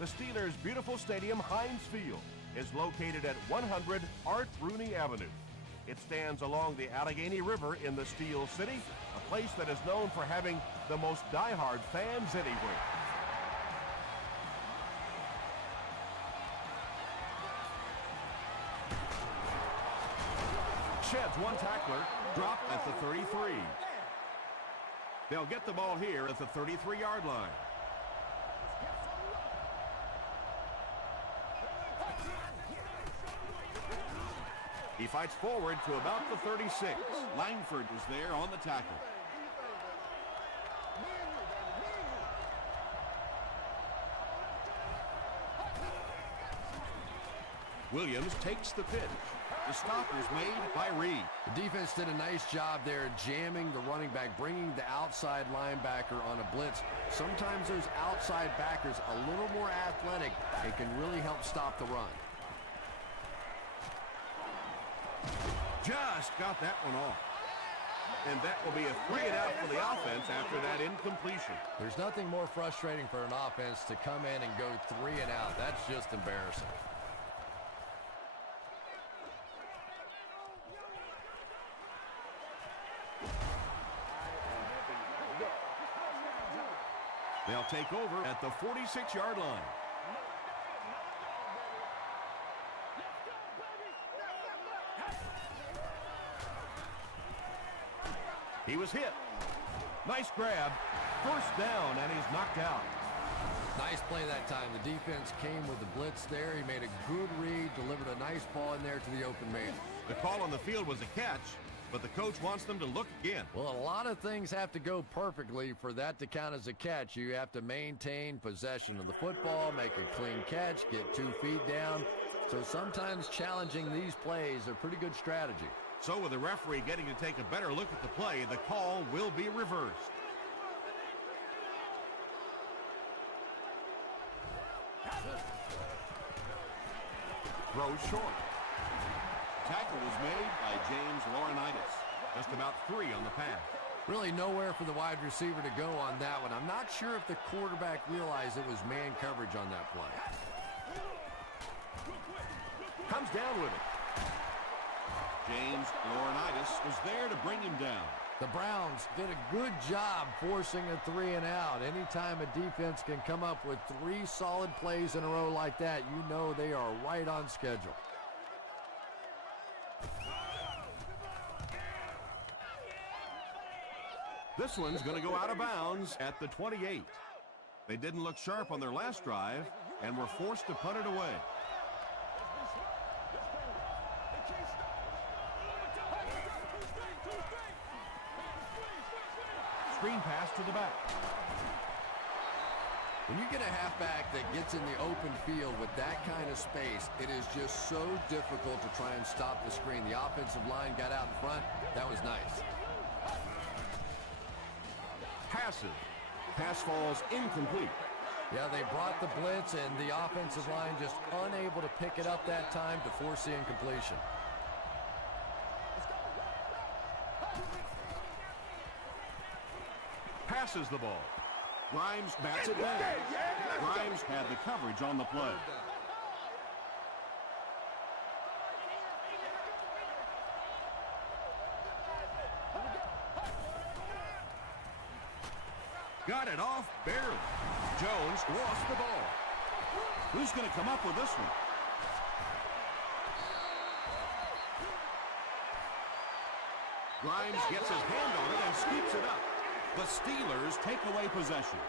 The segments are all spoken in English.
The Steelers' beautiful stadium, Heinz Field, is located at 100 Art Rooney Avenue. It stands along the Allegheny River in the Steel City, a place that is known for having the most diehard fans anywhere. Sheds one tackler, dropped at the 33. They'll get the ball here at the 33-yard line. He fights forward to about the 36. Langford was there on the tackle. Williams takes the pitch. The stop was made by Reed. The defense did a nice job there jamming the running back, bringing the outside linebacker on a blitz. Sometimes those outside backers a little more athletic and can really help stop the run. Just got that one off. And that will be a 3 and out for the offense after that incompletion. There's nothing more frustrating for an offense to come in and go 3 and out. That's just embarrassing. They'll take over at the 46-yard line. He was hit. Nice grab. First down, and he's knocked out. Nice play that time. The defense came with the blitz there. He made a good read, delivered a nice ball in there to the open man. The call on the field was a catch, but the coach wants them to look again. Well, a lot of things have to go perfectly for that to count as a catch. You have to maintain possession of the football, make a clean catch, get 2 feet down. So sometimes challenging these plays are pretty good strategy. So with the referee getting to take a better look at the play, the call will be reversed. Throw short. Tackle was made by James Laurinaitis. Just about 3 on the pass. Really nowhere for the wide receiver to go on that one. I'm not sure if the quarterback realized it was man coverage on that play. Comes down with it. James Laurinaitis was there to bring him down. The Browns did a good job forcing a 3 and out. Anytime a defense can come up with 3 solid plays in a row like that, you know they are right on schedule. This one's going to go out of bounds at the 28. They didn't look sharp on their last drive and were forced to punt it away. Screen pass to the back. When you get a halfback that gets in the open field with that kind of space, it is just so difficult to try and stop the screen. The offensive line got out in front. That was nice. Passes. Pass falls incomplete. Yeah, they brought the blitz, and the offensive line just unable to pick it up that time to force the incompletion. Passes the ball. Grimes bats it down. Grimes had the coverage on the play. Got it off barely. Jones lost the ball. Who's going to come up with this one? Grimes gets his hand on it and scoops it up. The Steelers take away possession.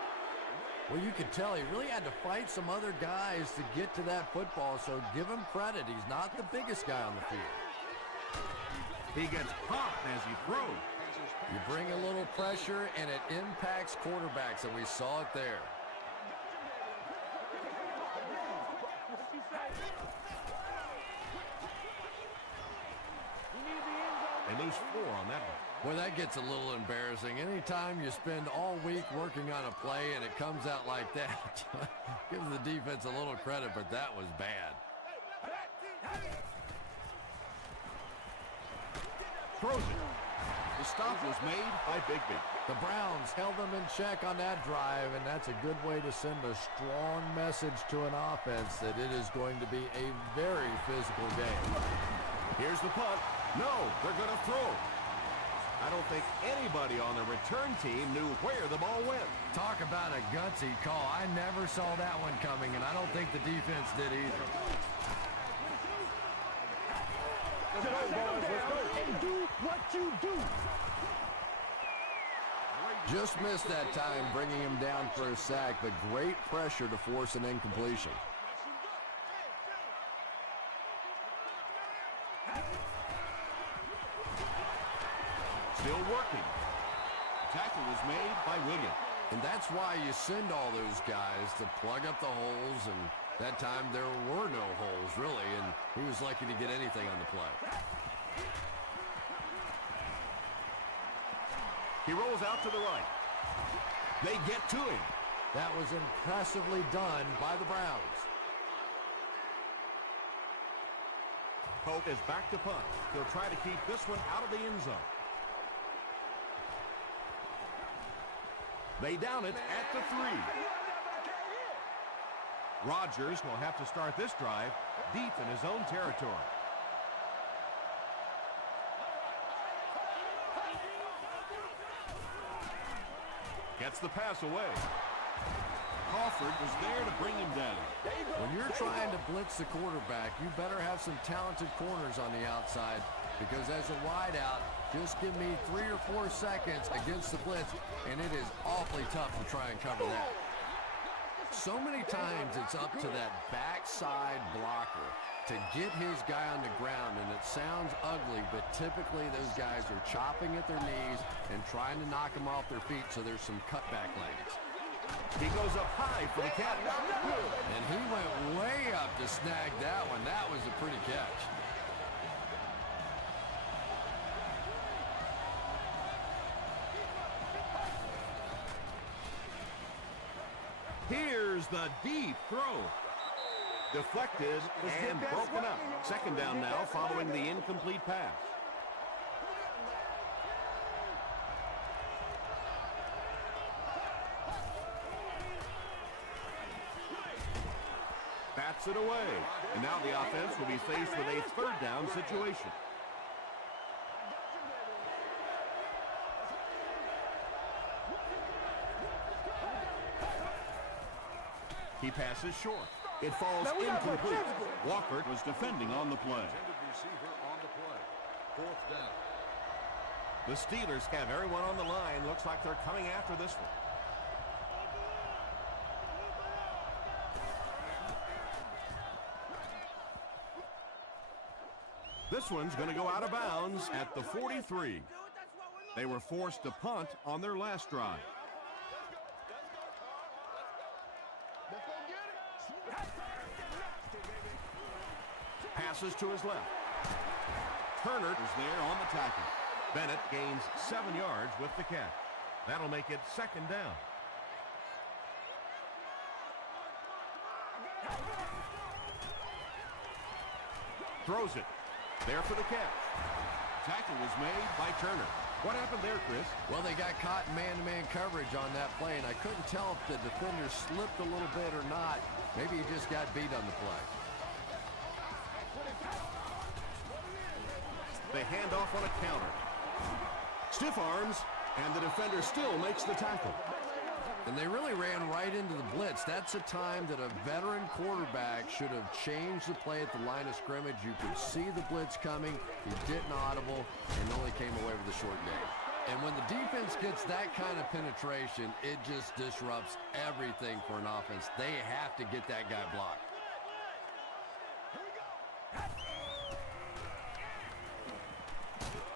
Well, you could tell he really had to fight some other guys to get to that football, so give him credit. He's not the biggest guy on the field. He gets popped as he throws. You bring a little pressure, and it impacts quarterbacks, and we saw it there. They lose 4 on that one. Boy, that gets a little embarrassing. Anytime you spend all week working on a play and it comes out like that, give the defense a little credit, but that was bad. Throws it. The stop was made by Bigby. The Browns held them in check on that drive, and that's a good way to send a strong message to an offense that it is going to be a very physical game. Here's the punt. No, they're going to throw. I don't think anybody on the return team knew where the ball went. Talk about a gutsy call. I never saw that one coming, and I don't think the defense did either. Let's go, boys. Let's go. And do what you do. Just missed that time, bringing him down for a sack, but great pressure to force an incompletion. Still working. Tackle was made by Williams. And that's why you send all those guys to plug up the holes, and that time there were no holes, really, and he was lucky to get anything on the play. He rolls out to the right. They get to him. That was impressively done by the Browns. Pope is back to punt. He'll try to keep this one out of the end zone. They down it at the 3. Rodgers will have to start this drive deep in his own territory. Gets the pass away. Crawford was there to bring him down. When you're trying to blitz the quarterback, you better have some talented corners on the outside, because as a wideout, just give me 3 or 4 seconds against the blitz, and it is awfully tough to try and cover that. So many times it's up to that backside blocker to get his guy on the ground, and it sounds ugly, but typically those guys are chopping at their knees and trying to knock them off their feet, so there's some cutback lanes. He goes up high for the catch. And he went way up to snag that one. That was a pretty catch. Here's the deep throw. Deflected and broken up. Second down now following the incomplete pass. Bats it away. And now the offense will be faced with a third down situation. He passes short. It falls incomplete. Walker was defending on the play. The Steelers have everyone on the line. Looks like they're coming after this one. This one's going to go out of bounds at the 43. They were forced to punt on their last drive. Passes to his left. Turner is there on the tackle. Bennett gains 7 yards with the catch. That'll make it second down. Throws it. There for the catch. Tackle was made by Turner. What happened there, Chris? Well, they got caught in man-to-man coverage on that play, and I couldn't tell if the defender slipped a little bit or not. Maybe he just got beat on the play. They hand off on a counter. Stiff arms, and the defender still makes the tackle. And they really ran right into the blitz. That's a time that a veteran quarterback should have changed the play at the line of scrimmage. You could see the blitz coming. He didn't audible and only came away with a short gain. And when the defense gets that kind of penetration, it just disrupts everything for an offense. They have to get that guy blocked.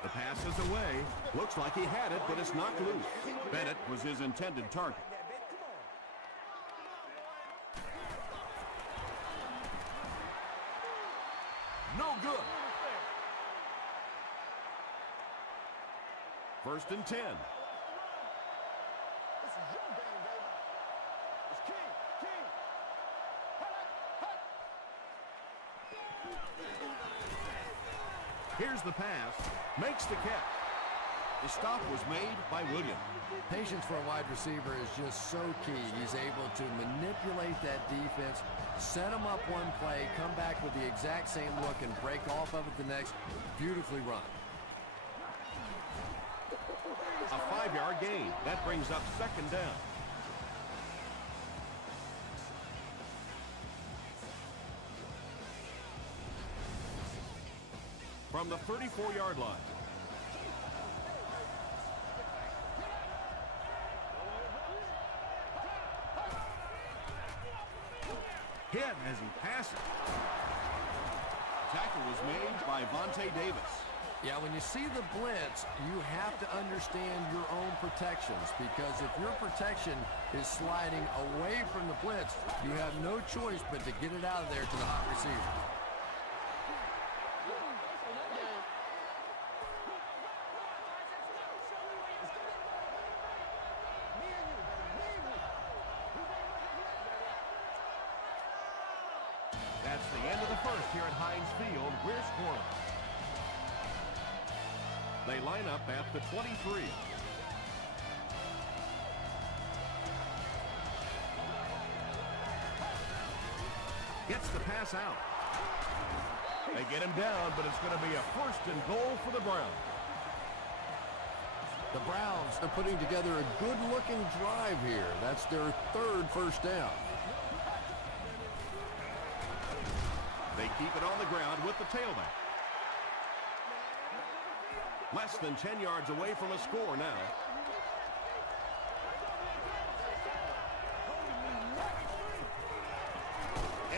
The pass is away. Looks like he had it, but it's knocked loose. Bennett was his intended target. No good. First and 10. Here's the pass. Makes the catch. The stop was made by Williams. Patience for a wide receiver is just so key. He's able to manipulate that defense, set them up one play, come back with the exact same look, and break off of it the next. Beautifully run. A 5-yard gain. That brings up second down. From the 34-yard line. Hit as he passes. Tackle was made by Vontae Davis. Yeah, when you see the blitz, you have to understand your own protections, because if your protection is sliding away from the blitz, you have no choice but to get it out of there to the hot receiver. That's the end of the first here at Heinz Field. We're scoring. They line up at the 23. Gets the pass out. They get him down, but it's going to be a first and goal for the Browns. The Browns are putting together a good-looking drive here. That's their third first down. They keep it on the ground with the tailback. Less than 10 yards away from a score now.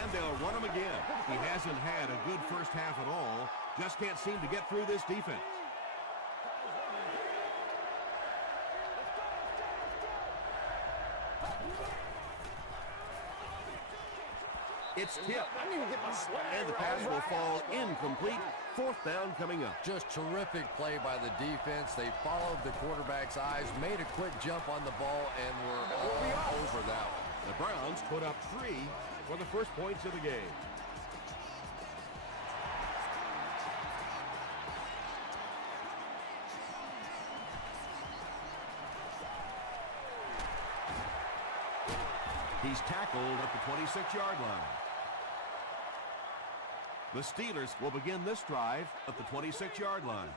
And they'll run him again. He hasn't had a good first half at all. Just can't seem to get through this defense. It's tipped. And the pass will fall incomplete. Fourth down coming up. Just terrific play by the defense. They followed the quarterback's eyes, made a quick jump on the ball, and were all over that one. The Browns put up 3 for the first points of the game. He's tackled at the 26-yard line. The Steelers will begin this drive at the 26-yard line.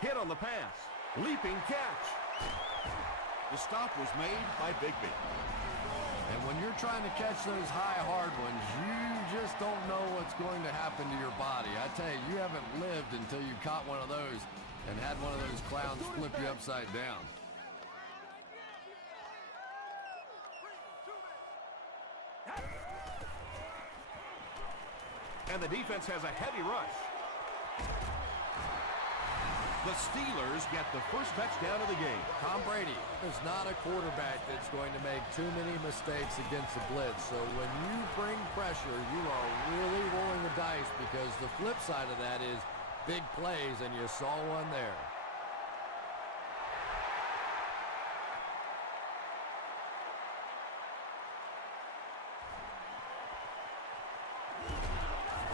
Hit on the pass. Leaping catch. The stop was made by Bigby. And when you're trying to catch those high, hard ones, you just don't know what's going to happen to your body. I tell you, you haven't lived until you caught one of those and had one of those clowns flip you upside down. And the defense has a heavy rush. The Steelers get the first touchdown of the game. Tom Brady is not a quarterback that's going to make too many mistakes against the blitz. So when you bring pressure, you are really rolling the dice, because the flip side of that is big plays, and you saw one there.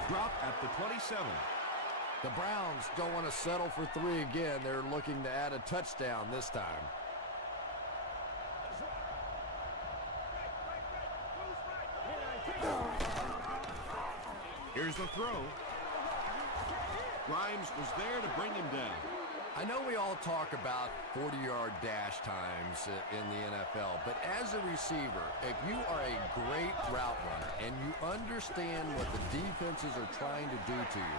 Drop at the 27. The Browns don't want to settle for 3 again. They're looking to add a touchdown this time. Here's the throw. Grimes was there to bring him down. I know we all talk about 40-yard dash times in the NFL, but as a receiver, if you are a great route runner and you understand what the defenses are trying to do to you,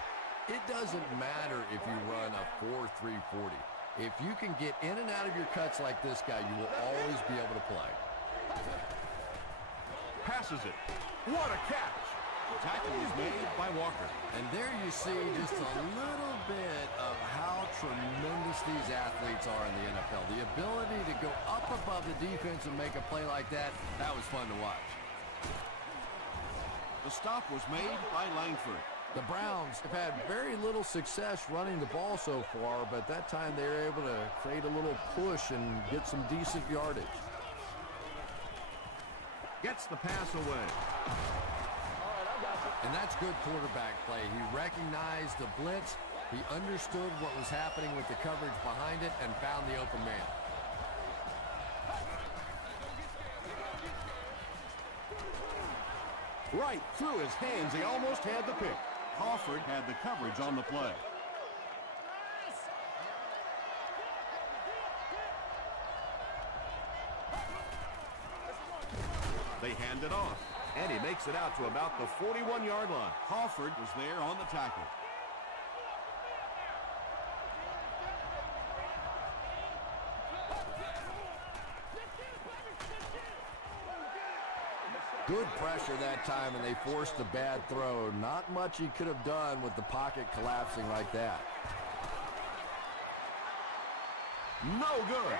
it doesn't matter if you run a 4.3 40. If you can get in and out of your cuts like this guy, you will always be able to play. Passes it. What a catch! Tackle is made by Walker. And there you see just a little bit of how tremendous these athletes are in the NFL. The ability to go up above the defense and make a play like that, that was fun to watch. The stop was made by Langford. The Browns have had very little success running the ball so far, but that time they were able to create a little push and get some decent yardage. Gets the pass away. And that's good quarterback play. He recognized the blitz. He understood what was happening with the coverage behind it and found the open man. Right through his hands. He almost had the pick. Crawford had the coverage on the play. They hand it off, and he makes it out to about the 41-yard line. Crawford was there on the tackle. Good pressure that time, and they forced a bad throw. Not much he could have done with the pocket collapsing like that. No good.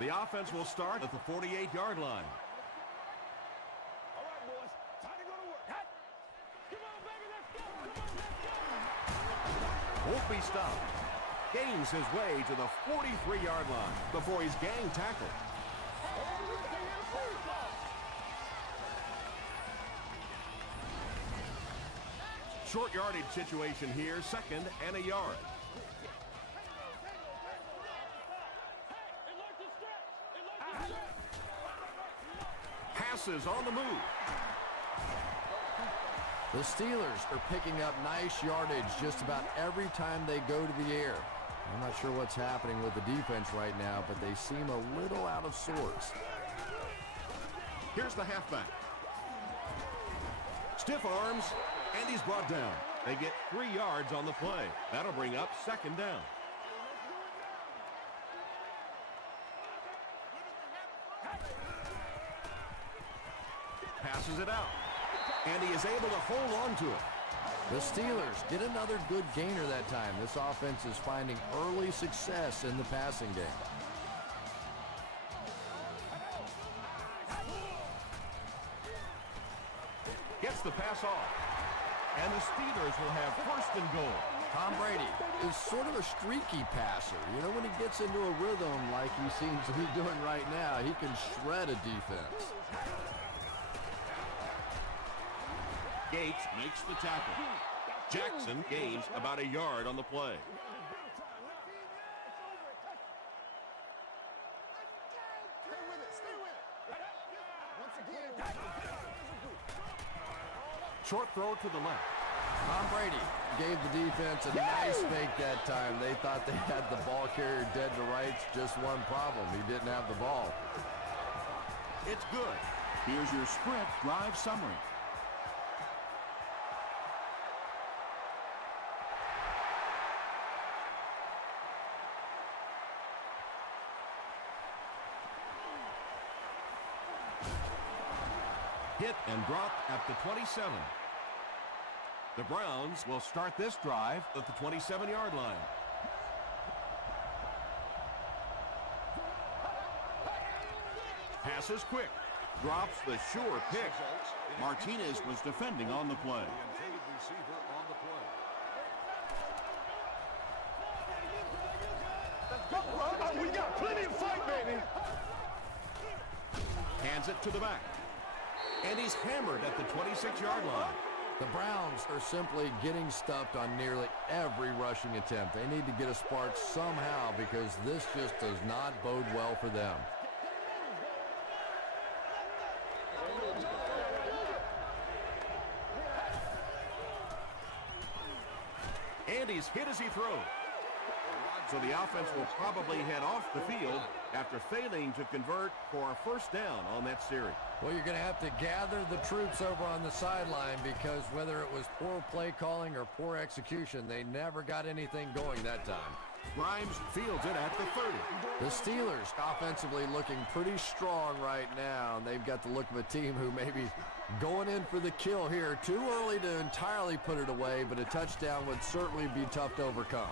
The offense will start at the 48-yard line. All right, boys. Time to go to work. Come on, baby. Let's go. Won't be stopped. Gains his way to the 43-yard line before he's gang tackled. Short yardage situation here, 2nd and a yard. Passes on the move. The Steelers are picking up nice yardage just about every time they go to the air. I'm not sure what's happening with the defense right now, but they seem a little out of sorts. Here's the halfback. Stiff arms, and he's brought down. They get 3 yards on the play. That'll bring up 2nd down. Passes it out, and he is able to hold on to it. The Steelers get another good gainer that time. This offense is finding early success in the passing game. Gets the pass off. And the Steelers will have 1st and goal. Tom Brady is sort of a streaky passer. You know, when he gets into a rhythm like he seems to be doing right now, he can shred a defense. Gates makes the tackle. Jackson gains about a yard on the play. Short throw to the left. Tom Brady gave the defense a nice fake that time. They thought they had the ball carrier dead to rights. Just one problem. He didn't have the ball. It's good. Here's your sprint drive summary. Hit and dropped at the 27. The Browns will start this drive at the 27-yard line. Pass is quick. Drops the sure pick. Martinez was defending on the play. We got plenty of fight, baby. Hands it to the back. And he's hammered at the 26-yard line. The Browns are simply getting stuffed on nearly every rushing attempt. They need to get a spark somehow because this just does not bode well for them. And he's hit as he throws. So the offense will probably head off the field after failing to convert for a 1st down on that series. Well, you're going to have to gather the troops over on the sideline because whether it was poor play calling or poor execution, they never got anything going that time. Grimes fields it at the 30. The Steelers offensively looking pretty strong right now, and they've got the look of a team who may be going in for the kill here. Too early to entirely put it away, but a touchdown would certainly be tough to overcome.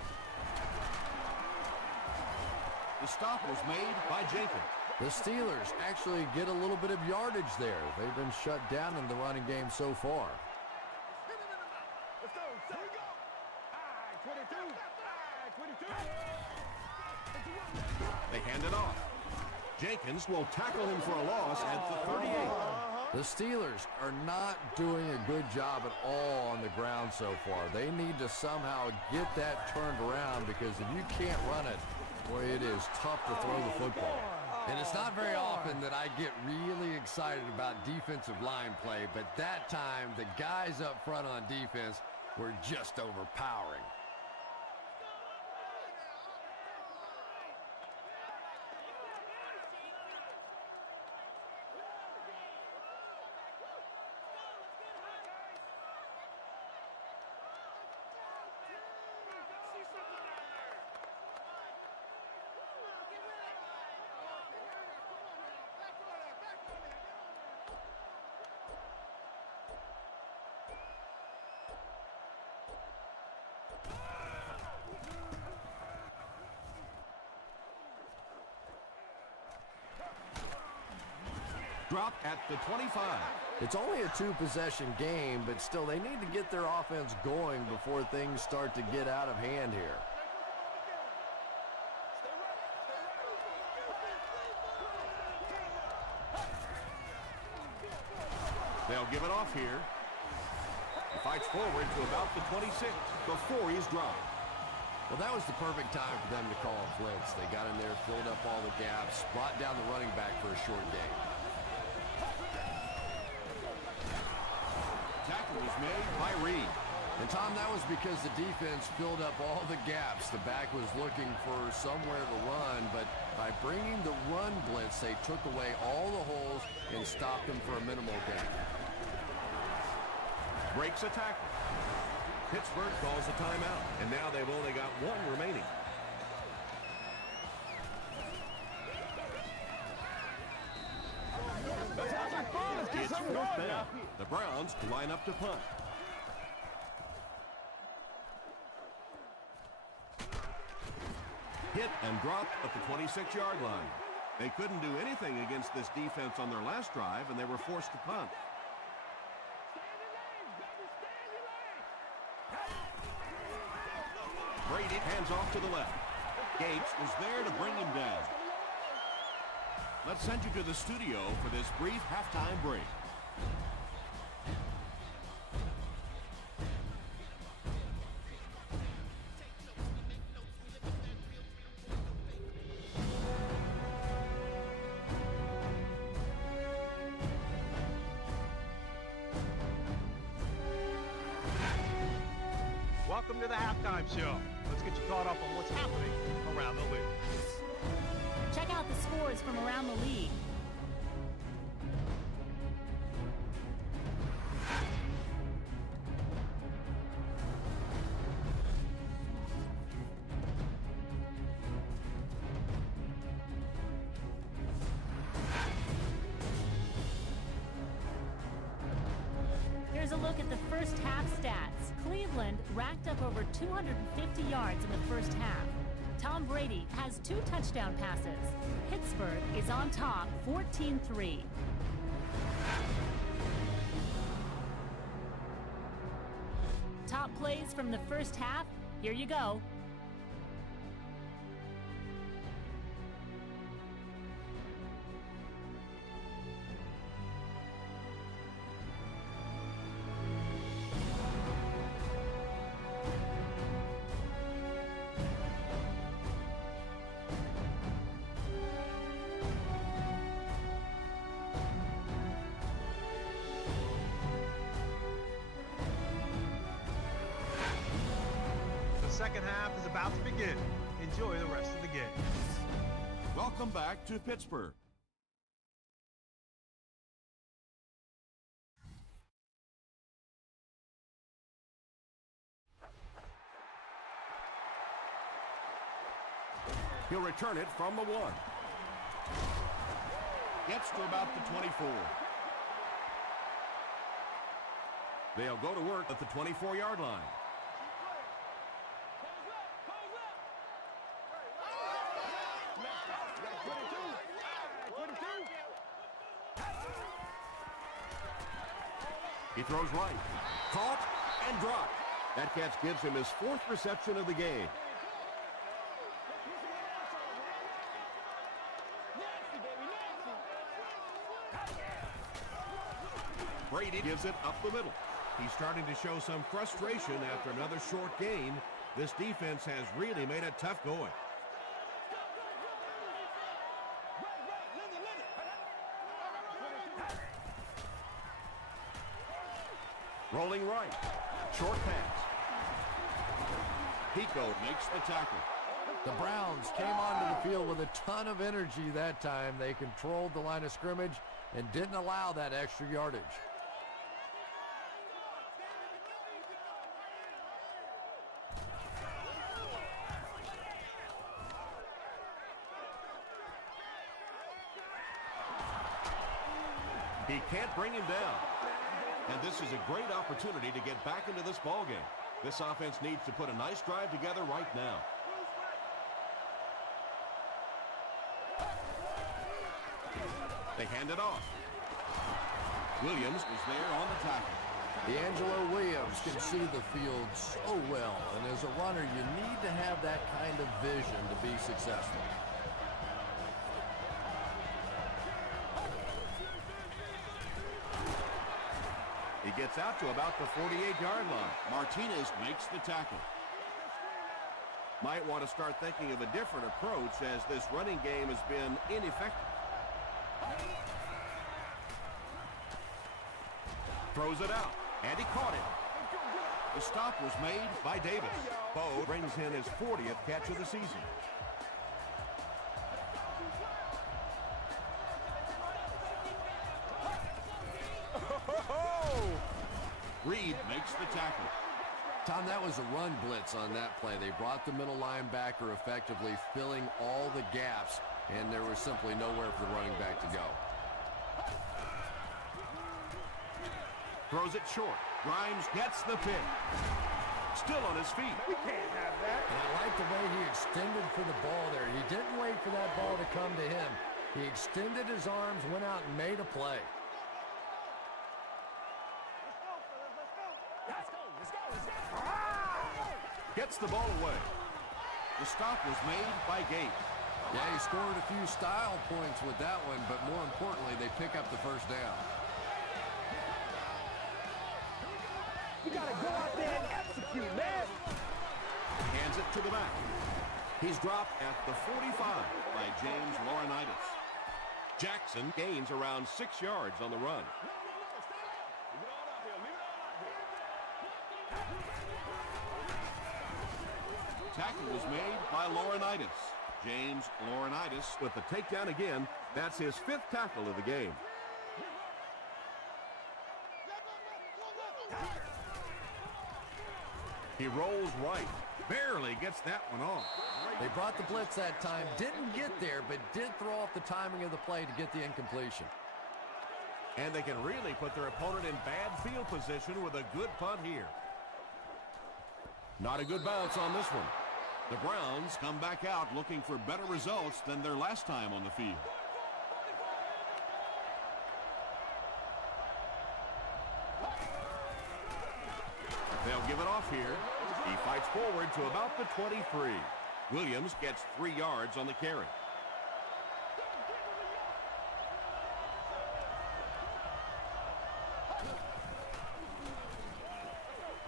The stop was made by Jenkins. The Steelers actually get a little bit of yardage there. They've been shut down in the running game so far. Let's go. Here we go. 22. They hand it off. Jenkins will tackle him for a loss at the 38. The Steelers are not doing a good job at all on the ground so far. They need to somehow get that turned around because if you can't run it, boy, it is tough to throw the football. And it's not very often that I get really excited about defensive line play, but that time the guys up front on defense were just overpowering. Drop at the 25. It's only a two-possession game, but still they need to get their offense going before things start to get out of hand here. They'll give it off here. He fights forward to about the 26 before he's dropped. Well, that was the perfect time for them to call a blitz. They got in there, filled up all the gaps, brought down the running back for a short gain. Tackle was made by Reed. And, Tom, that was because the defense filled up all the gaps. The back was looking for somewhere to run, but by bringing the run blitz, they took away all the holes and stopped them for a minimal gain. Breaks a tackle. Pittsburgh calls a timeout, and now they've only got one remaining. It's fourth down. The Browns line up to punt. Hit and drop at the 26-yard line. They couldn't do anything against this defense on their last drive, and they were forced to punt. Brady hands off to the left. Gates was there to bring him down. Let's send you to the studio for this brief halftime break. Welcome to the halftime show. Let's get you caught up on what's happening around the league. Check out the scores from around the league. Here's a look at the first half stats. Cleveland racked up over 250 yards in the first half. Tom Brady has 2 touchdown passes. Pittsburgh is on top 14-3. Top plays from the first half. Here you go. The second half is about to begin. Enjoy the rest of the game. Welcome back to Pittsburgh. He'll return it from the 1. Gets to about the 24. They'll go to work at the 24-yard line. He throws right. Caught and dropped. That catch gives him his 4th reception of the game. Brady gives it up the middle. He's starting to show some frustration after another short gain. This defense has really made it tough going. Rolling right. Short pass. Pico makes the tackle. The Browns came onto the field with a ton of energy that time. They controlled the line of scrimmage and didn't allow that extra yardage. He can't bring him down. And this is a great opportunity to get back into this ballgame. This offense needs to put a nice drive together right now. They hand it off. Williams is there on the tackle. D'Angelo Williams can see the field so well, and as a runner, you need to have that kind of vision to be successful. He gets out to about the 48-yard line. Martinez makes the tackle. Might want to start thinking of a different approach as this running game has been ineffective. Throws it out, and he caught it. The stop was made by Davis. Bo brings in his 40th catch of the season. Reed makes the tackle. Tom, that was a run blitz on that play. They brought the middle linebacker effectively filling all the gaps, and there was simply nowhere for the running back to go. Throws it short. Grimes gets the pick. Still on his feet. We can't have that. And I like the way he extended for the ball there. He didn't wait for that ball to come to him. He extended his arms, went out, and made a play. Gets the ball away. The stop was made by Gates. Yeah, he scored a few style points with that one, but more importantly, they pick up the first down. You gotta go out there and execute, man. Hands it to the back. He's dropped at the 45 by James Laurinaitis. Jackson gains around 6 yards on the run. Tackle was made by Laurinaitis. James Laurinaitis With the takedown again, that's his 5th tackle of the game. He rolls right. Barely gets that one off. They brought the blitz that time, didn't get there, but did throw off the timing of the play to get the incompletion. And they can really put their opponent in bad field position with a good punt here. Not a good bounce on this one. The Browns come back out looking for better results than their last time on the field. They'll give it off here. He fights forward to about the 23. Williams gets 3 yards on the carry.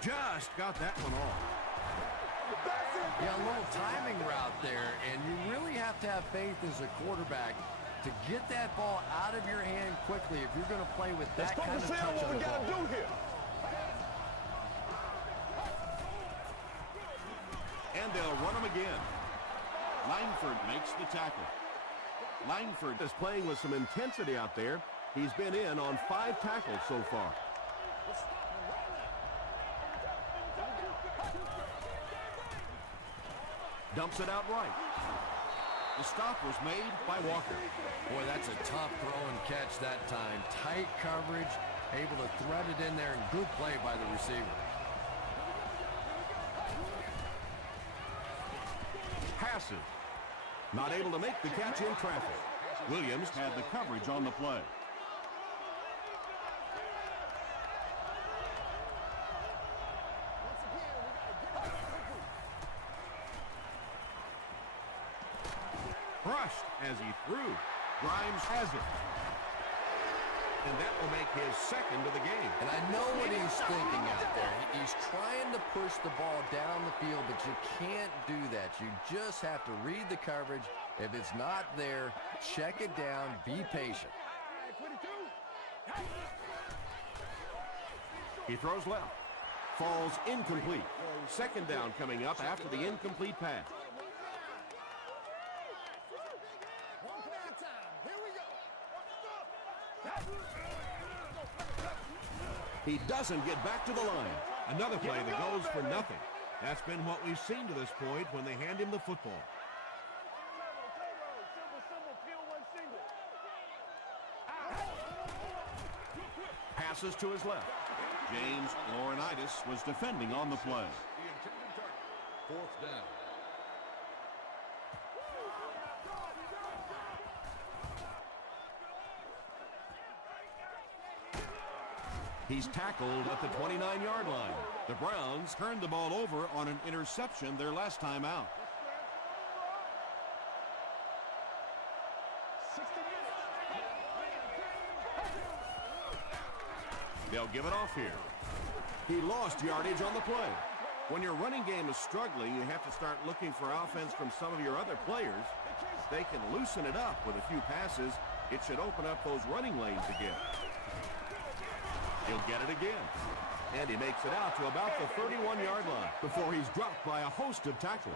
Just got that one off. Yeah, a little timing route there, and you really have to have faith as a quarterback to get that ball out of your hand quickly if you're going to play with that kind of touch on the ball. do here. And they'll run him again. Lineford makes the tackle. Lineford Is playing with some intensity out there. He's been in on 5 tackles so far. dumps it out right. The stop was made by Walker. Boy, that's a tough throw and catch that time. Tight coverage, able to thread it in there, and good play by the receiver. Passes. Not able to make the catch in traffic. Williams had the coverage on the play. Brushed as he threw. Grimes has it. And that will make his second of the game. And I know what he's thinking out there. He's trying to push the ball down the field, but you can't do that. You just have to read the coverage. If it's not there, check it down, be patient. He throws left. Falls incomplete. Second down coming up after the incomplete pass. He doesn't get back to the line. Another play that goes for nothing. That's been what we've seen to this point when they hand him the football. Passes to his left. James Laurinaitis was defending on the play. Fourth down. He's tackled at the 29-yard line. The Browns turned the ball over on an interception their last time out. They'll give it off here. He lost yardage on the play. When your running game is struggling, you have to start looking for offense from some of your other players. If they can loosen it up with a few passes, it should open up those running lanes again. He'll get it again. And he makes it out to about the 31-yard line before he's dropped by a host of tacklers.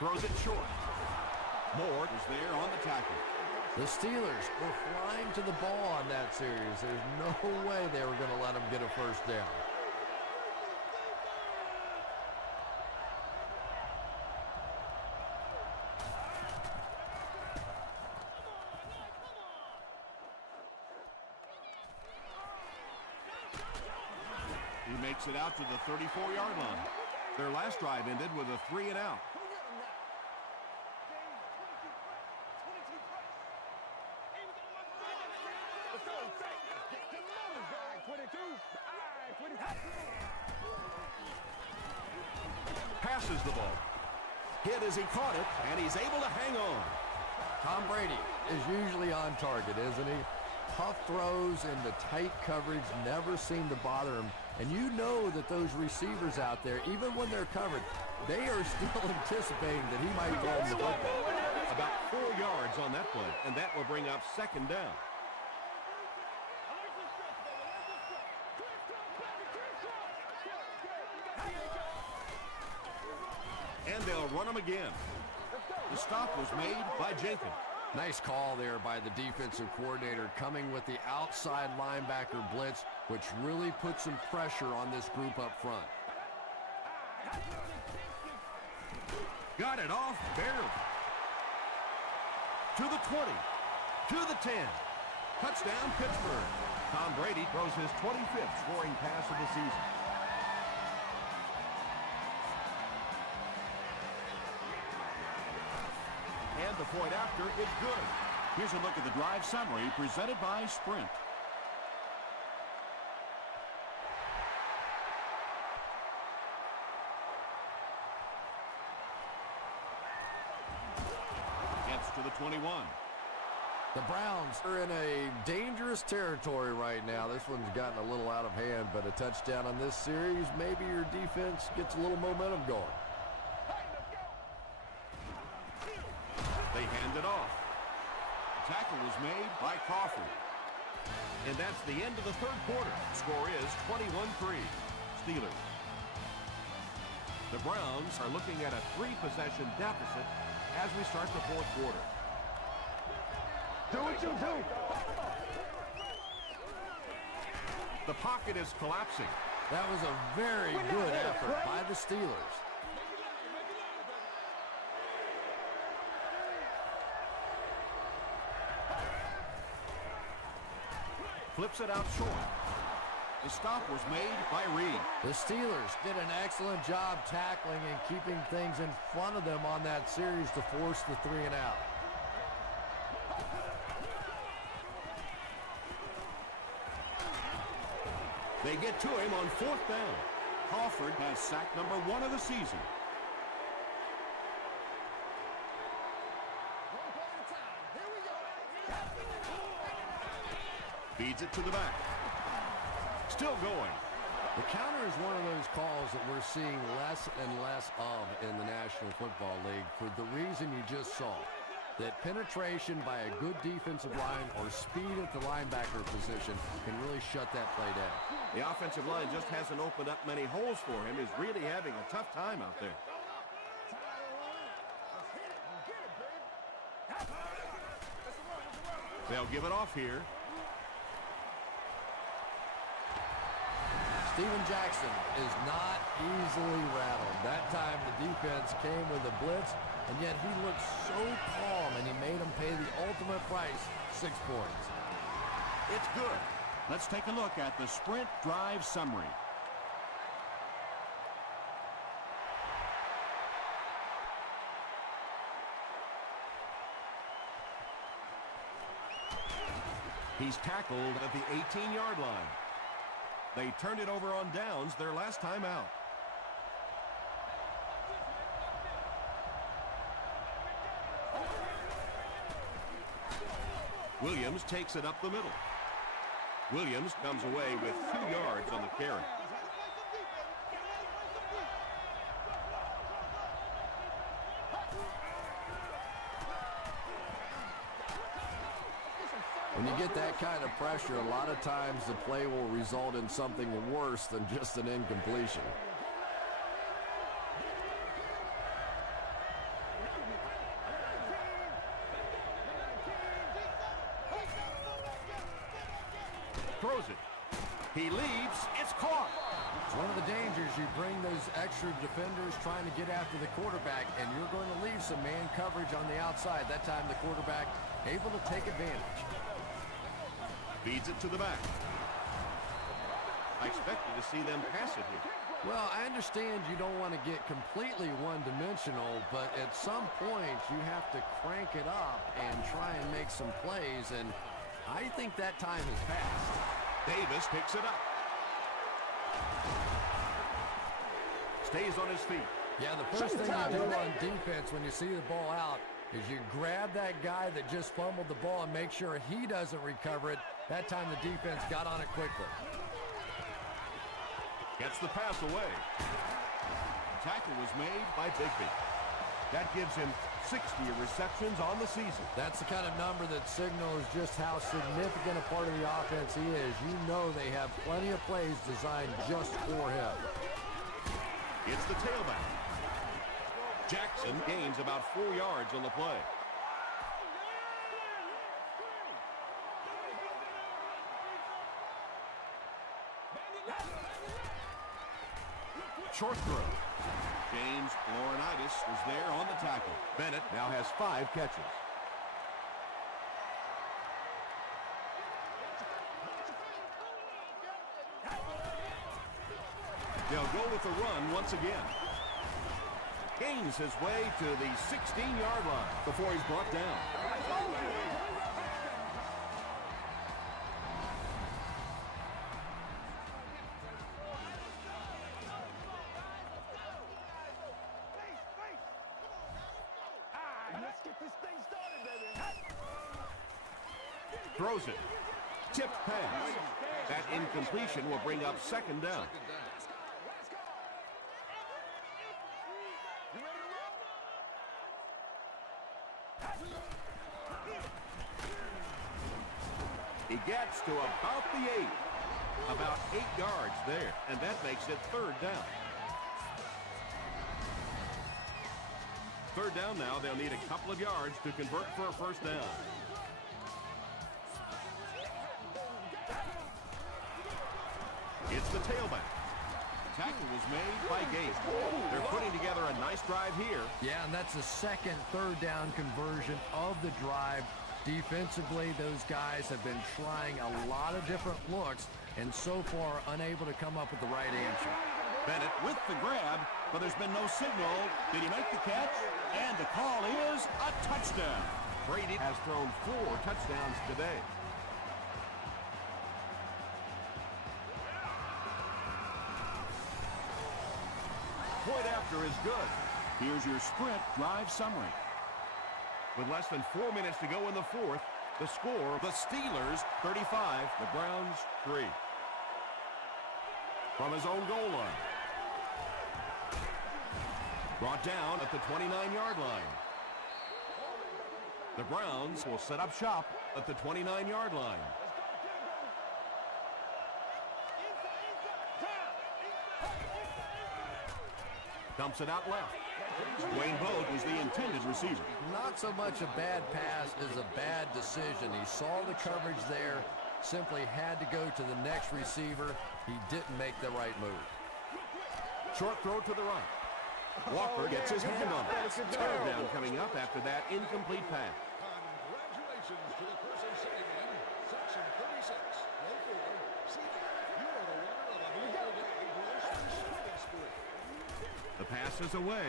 Throws it short. Moore is there on the tackle. The Steelers were flying to the ball on that series. There's no way they were going to let them get a first down. He makes it out to the 34-yard line. Their last drive ended with a 3-and-out. Passes the ball. Hit as he caught it, and he's able to hang on. Tom Brady is usually on target, isn't he? Tough throws and the tight coverage never seem to bother him. And you know that those receivers out there, even when they're covered, they are still anticipating that he might throw them the football. About 4 yards on that play, and that will bring up second down. And they'll run him again. The stop was made by Jenkins. Nice call there by the defensive coordinator, coming with the outside linebacker blitz, which really puts some pressure on this group up front. Got it off barely. To the 20. To the 10. Touchdown, Pittsburgh. Tom Brady throws his 25th scoring pass of the season. And the point after is good. Here's a look at the drive summary presented by Sprint. Gets to the 21. The Browns are in a dangerous territory right now. This one's gotten a little out of hand, but a touchdown on this series, maybe your defense gets a little momentum going. They hand it off. Tackle was made by Crawford. And that's the end of the third quarter. Score is 21-3. Steelers. The Browns are looking at a 3-possession deficit as we start the fourth quarter. Do what you do. The pocket is collapsing. That was a very good effort by the Steelers. Flips it out short. The stop was made by Reed. The Steelers did an excellent job tackling and keeping things in front of them on that series to force the 3-and-out. They get to him on fourth down. Crawford has sack number 1 of the season. Feeds it to the back. Still going. The counter is one of those calls that we're seeing less and less of in the National Football League for the reason you just saw. That penetration by a good defensive line or speed at the linebacker position can really shut that play down. The offensive line just hasn't opened up many holes for him. He's really having a tough time out there. They'll give it off here. Steven Jackson is not easily rattled. That time the defense came with a blitz, and yet he looked so calm, and he made them pay the ultimate price, 6 points. It's good. Let's take a look at the sprint drive summary. He's tackled at the 18-yard line. They turned it over on downs their last time out. Williams takes it up the middle. Williams comes away with 2 yards on the carry. When you get that kind of pressure, a lot of times the play will result in something worse than just an incompletion. Throws it. He leaps. It's caught. It's one of the dangers. You bring those extra defenders trying to get after the quarterback, and you're going to leave some man coverage on the outside. That time the quarterback able to take advantage. Feeds it to the back. I expected to see them pass it here. Well, I understand you don't want to get completely one-dimensional, but at some point you have to crank it up and try and make some plays, and I think that time has passed. Davis picks it up. Stays on his feet. Yeah, the first thing you do on defense when you see the ball out is you grab that guy that just fumbled the ball and make sure he doesn't recover it. That time the defense got on it quickly. Gets the pass away. Tackle was made by Bigby. That gives him 60 receptions on the season. That's the kind of number that signals just how significant a part of the offense he is. You know they have plenty of plays designed just for him. It's the tailback. Jackson gains about 4 yards on the play. Short throw. James Laurinaitis was there on the tackle. Bennett now has 5 catches. They'll go with the run once again. Gains his way to the 16-yard line before he's brought down. Let's get this thing started, baby. Throws it. Tipped pass. That incompletion will bring up 2nd down. He gets to about the 8. About 8 yards there, and that makes it 3rd down. 3rd down now, they'll need a couple of yards to convert for a 1st down. It's the tailback. Tackle was made by Gates. They're putting together a nice drive here. Yeah, and that's the second 3rd down conversion of the drive. Defensively, those guys have been trying a lot of different looks and so far unable to come up with the right answer. Bennett with the grab, but there's been no signal. Did he make the catch? And the call is a touchdown. Brady has thrown 4 touchdowns today. point after is good. Here's your sprint drive summary. With less than 4 minutes to go in the fourth, the score, The Steelers 35, the Browns 3. from his own goal line. Brought down at the 29-yard line. The Browns will set up shop at the 29-yard line. Dumps it out left. Wayne Bogue was the intended receiver. Not so much a bad pass as a bad decision. He saw the coverage there, simply had to go to the next receiver. He didn't make the right move. Short throw to the right. Walker gets his hand on it. Third down coming up after that incomplete pass. Congratulations to the person sitting in section 36, row 4. See, you are the winner of a all-day grocery shopping spree. The pass is away.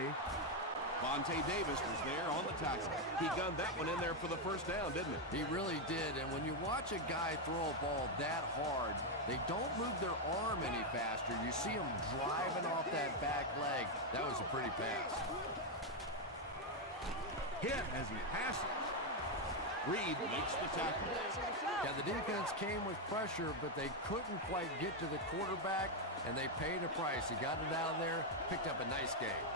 Vontae Davis was there on the tackle. He gunned that one in there for the first down, didn't he? He really did, and when you watch a guy throw a ball that hard, they don't move their arm any faster. You see him driving off that back leg. That was a pretty pass. Hit as he passes. Reed makes the tackle. Yeah, the defense came with pressure, but they couldn't quite get to the quarterback, and they paid a price. He got it out of there, picked up a nice game.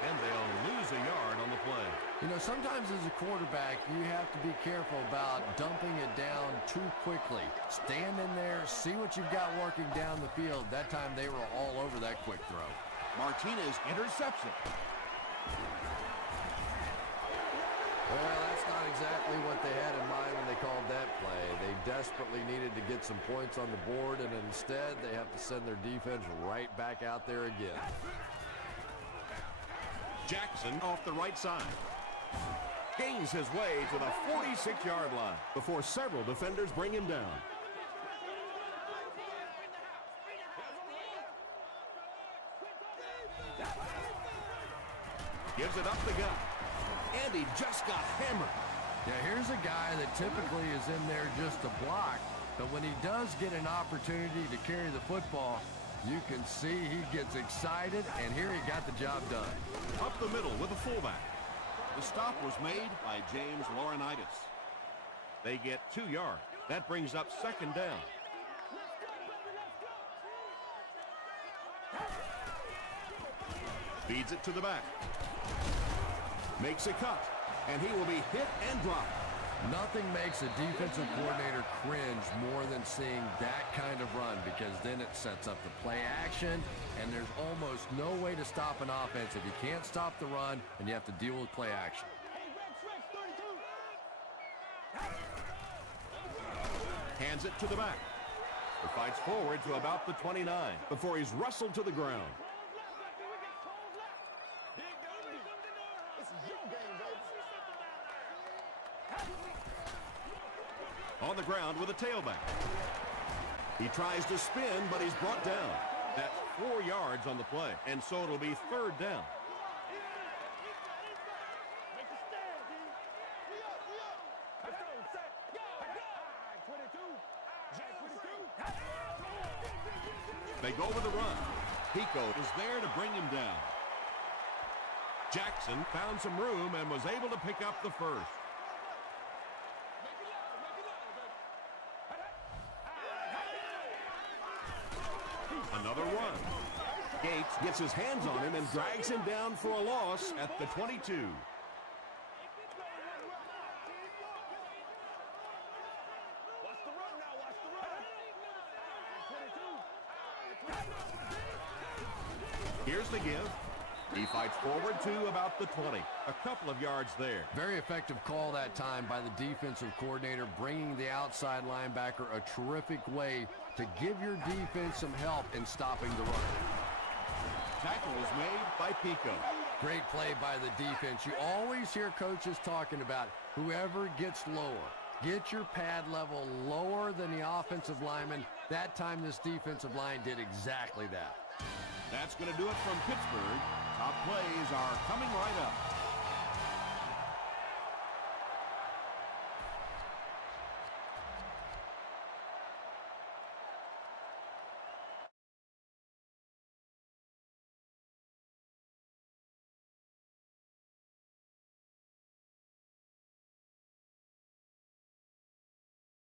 And they'll lose a yard on the play. You know, sometimes as a quarterback, you have to be careful about dumping it down too quickly. Stand in there, see what you've got working down the field. That time they were all over that quick throw. Martinez intercepts it. Well, that's not exactly what they had in mind when they called that play. They desperately needed to get some points on the board, and instead they have to send their defense right back out there again. Jackson off the right side. Gains his way to the 46-yard line before several defenders bring him down. Gives it up the gut. And he just got hammered. Yeah, here's a guy that typically is in there just to block, but when he does get an opportunity to carry the football, you can see he gets excited, and here he got the job done. Up the middle with a fullback. The stop was made by James Laurinaitis. They get 2 yards. That brings up second down. Feeds it to the back. Makes a cut. And he will be hit and dropped. Nothing makes a defensive coordinator cringe more than seeing that kind of run, because then it sets up the play action, and there's almost no way to stop an offense if you can't stop the run and you have to deal with play action. Hands it to the back. He fights forward to about the 29 Before he's wrestled to the ground. on the ground with a tailback. He tries to spin, but he's brought down. That's 4 yards on the play, and so it'll be third down. They go with the run. Pico is there to bring him down. Jackson found some room and was able to pick up the first. Another run. Gates gets his hands on him and drags him down for a loss at the 22. Here's the give. He fights forward to about the 20. A couple of yards there. Very effective call that time by the defensive coordinator, bringing the outside linebacker a terrific way to give your defense some help in stopping the run. Tackle is made by Pico. Great play by the defense. You always hear coaches talking about whoever gets lower. Get your pad level lower than the offensive lineman. That time this defensive line did exactly that. That's going to do it from Pittsburgh. Top plays are coming right up.